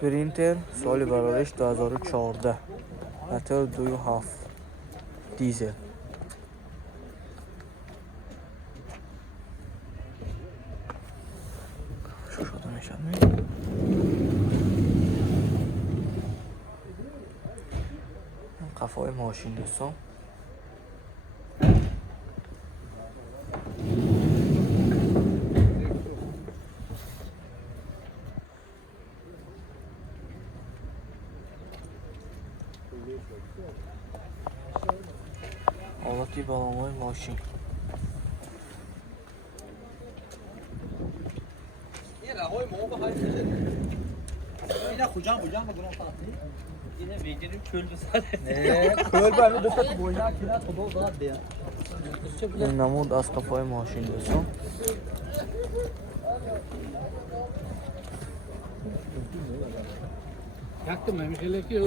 اسپرینتر سال برارش 2014 موتور 2.7 دیزل. شده میشن قفای ماشین دوستان. حالتی بالامای ماشین. اینا کجا بودن بگم فاطمی اینا ویدیو کل بساله نه کل با دو تا بوینا کینا خدا داد بیا این نمود از قفای ماشین دوستان.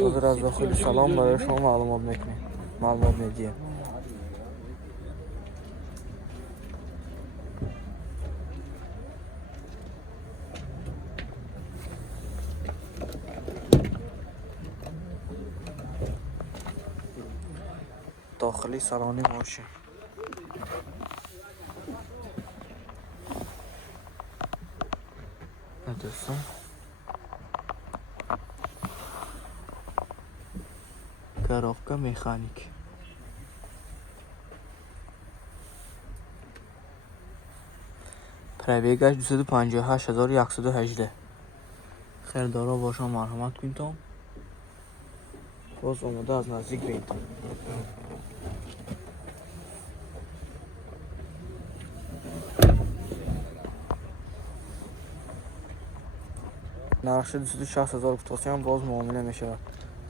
حاضر از داخل سلام برای شما معلومات میدیم. داخلی سرانی ماشین. دوستان коробка механик. پرابیگش 258118. خیردارا باشم مرحمت کنید. باز اومده از نزدیک ببینید. نرخش 260,000 گفتم باز معامله میشه.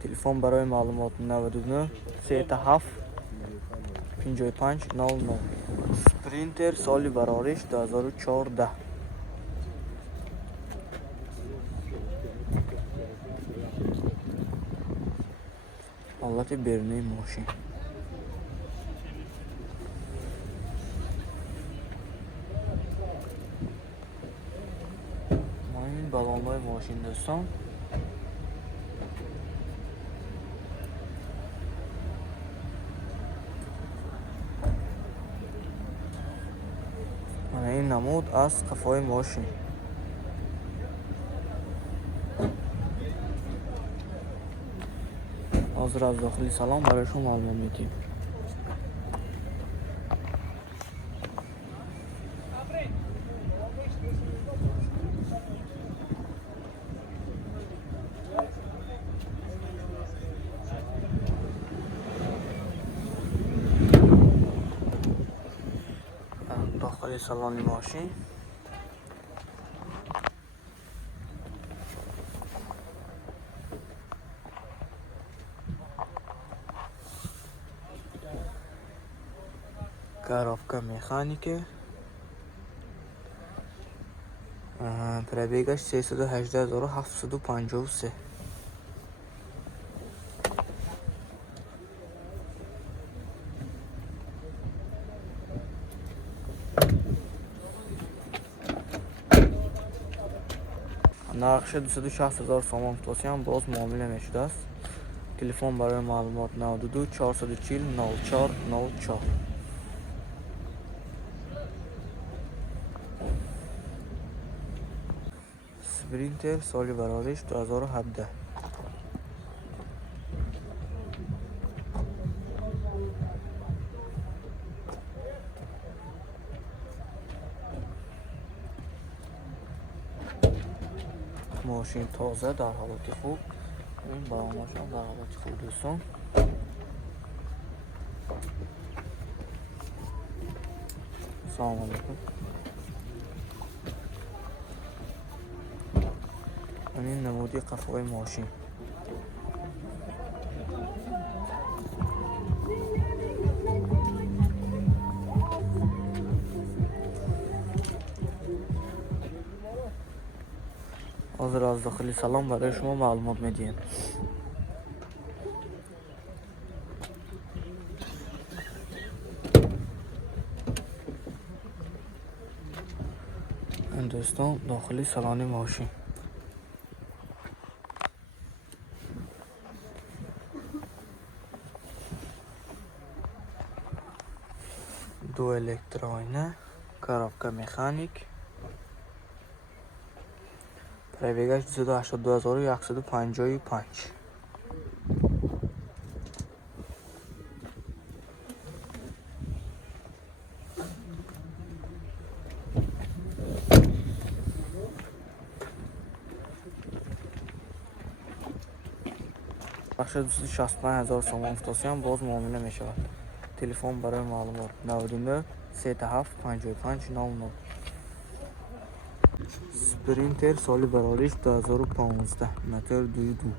تلفن برای معلومات 99 37 55 00. اسپرینتر سال برارش 2014. حالت بیرونی ماشین. ما این بالان‌های ماشین دوستان. این نمود از قفای ماشین. حاضر از داخلی سلام برای شما معلومات میدیم. داخلی سالن ماشین. коробка механики. пробегаш 318753. نرخش 260,000 سوم توصیم باز معامله میشده است. تلفن برای معلومات 92 440 04 04. اسپرینتر سال برارش 2017. ماشین تازه در حالت خوب. این برامش هم در حالت خوب دوستان. سلام علیکم. این نمودی قفای ماشین. حاضر از داخلی سلام برای شما معلومات میدیم. این دوستان داخلی سالن ماشین. دو الکترآینه، коробка механик. پرایوگش 282155. بخش 265000 سوم افتادیم باز معامله می شود. تلفن برای معلومات 99 37 55 00. سپرینتر سال براریش 2015 متر 22.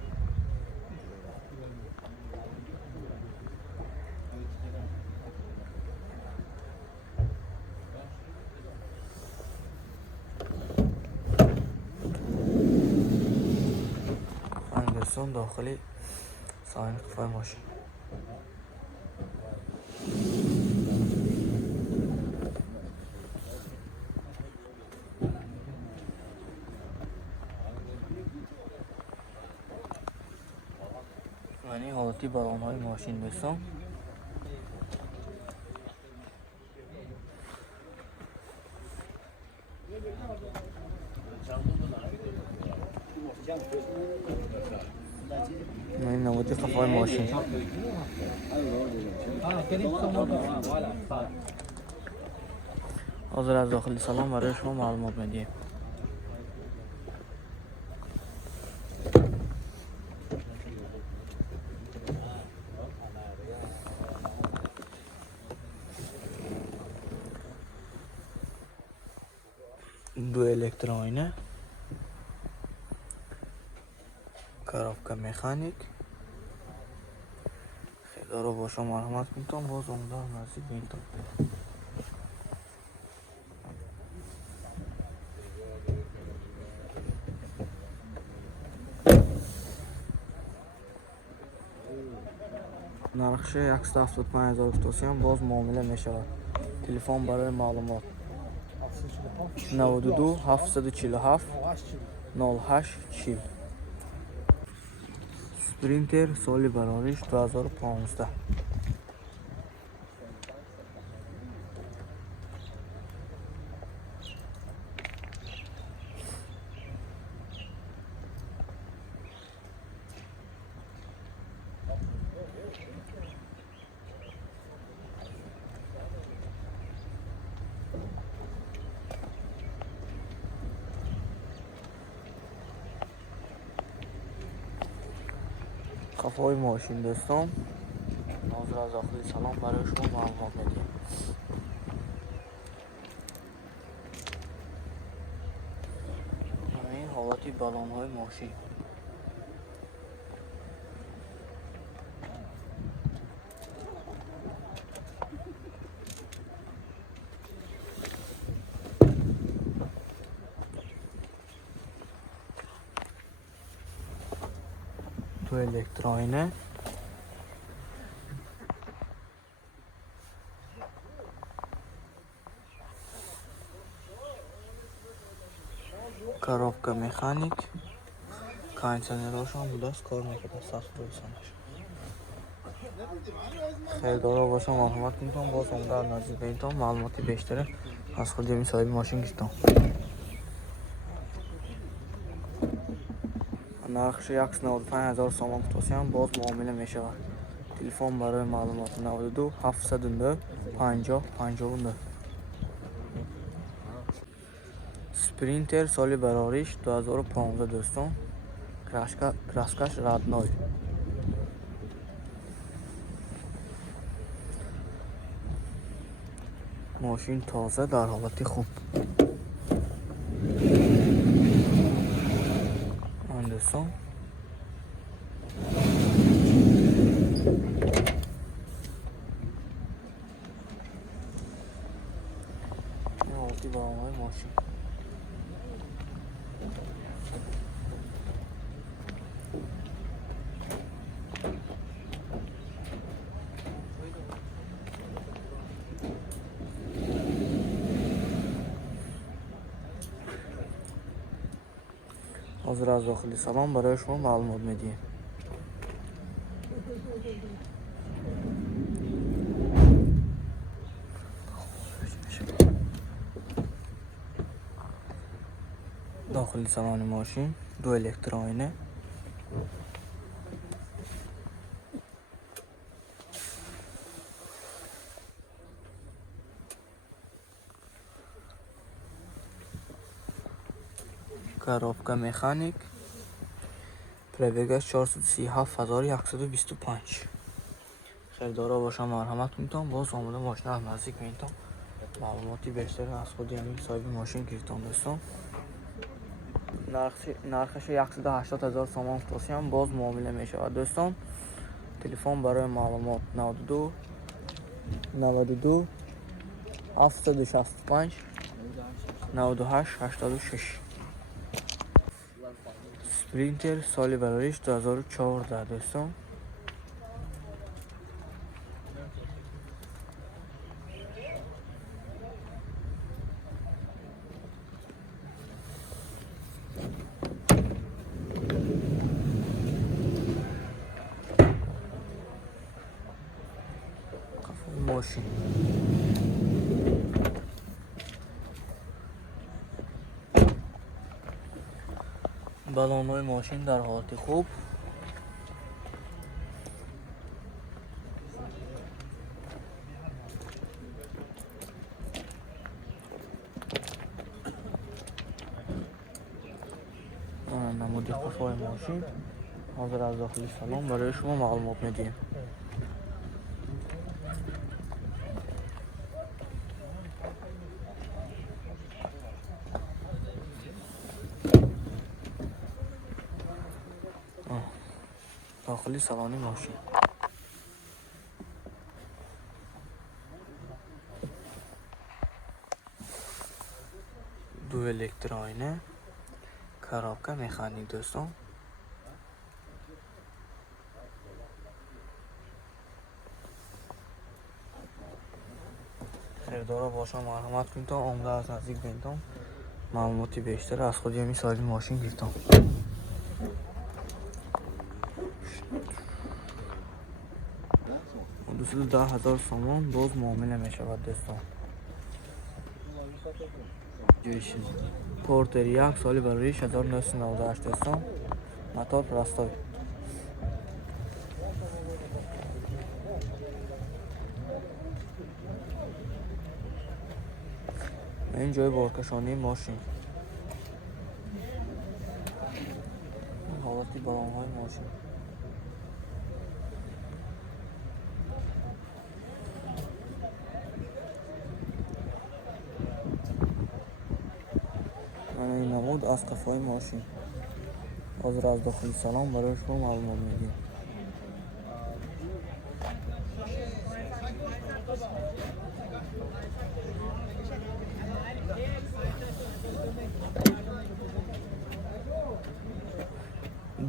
فرگسون داخلی ساین قفای ماشین. یعنی حالتی بالان‌های ماشین دوستان. این نمودی قفای ماشین. حاضر از داخل سالن برای شما معلومات میدیم. دو الکترآینه، коробка механик. خیلی رو با شما مرحمت میتونم باز امیدوارم نزدیک میتونم. نرخش 175000 توسیم باز معامله می شود. تلفن برای معلومات 92 747 08 40. سپرینتر سال براریش 2015. قفای ماشین دوستان. حاضر از داخل سلام برای شما معلومات میدیم. این حالتی بالون های ماشین. دو الکترآینه، коробка механик. кондиционерашон будаст кор мекард сахт рӯсанаш. خیلی دارا باشم مرحمت میکنم باز اونقدر نزدیک بیتم معلوماتی بیشتره از خود این صاحب ماشین گفتم. نرخش 195000 سوم توسیم باز معامله می شود. تلفن برای معلومات 92 709 50 59. سپرینتر سال براریش 2015 دوستان. کراسکش ردنای. ماشین تازه در حالت خوب. دوستان این حالتی برامای ماشین. حاضر از داخل سلام برای شما معلومات میدیم. داخلی سالن ماشین، دو الکتر آینه، коробка مکانیک، پربگش 437125. خریدارا باشم مرحمت میتونم باز آمده ماشین از نزدیک میتونم معلوماتی بیشتر از خود همین صاحب ماشین گرفتم دوستان. نرخش 180,000 سوم توصیم باز معامله میشود دوستان. تلفن برای معلومات 92 92 765 98 86. سپرینتر سال براریش 2014 دوستان. ماشین بالان‌های ماشین در حالت خوب. نمود قفای ماشین حاضر از داخلی سالن برای شما معلومات میدیم. داخلی سالن ماشین دو الکتر آینه، коробка مکانیک دوستان. خریدارا باشم مرحمت کنید تا آمده از نزدیک بینتم معلوماتی بیشتر از خودی همین صاحب ماشین گرفتم. حدود 10,000 سوم باز معامله میشود دوستان. پورتر یک سالی براریش 1998 دوستان. موتور پلاستیک. این جای بارکشانی ماشین، حالتی بالان‌های ماشین. این نمود از قفای ماشین حاضر از داخل سالن برای شما معلومات میدیم.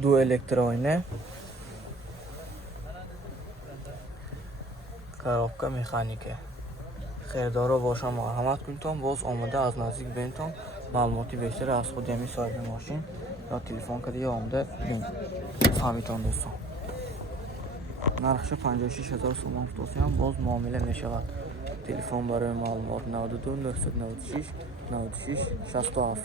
دو الکتر آینه، коробка مکانیکه. خریدارا باشم مرحمت کنید باز آمده از نزدیک بینتون معلوماتی بیشتر از خود همین صاحب ماشین یا تلفن کردی یا آمده فهمیتان دوستان. نرخش 56,000 سوم توصیم باز معامله میشود. تلفن برای معلومات 92 996 96 67.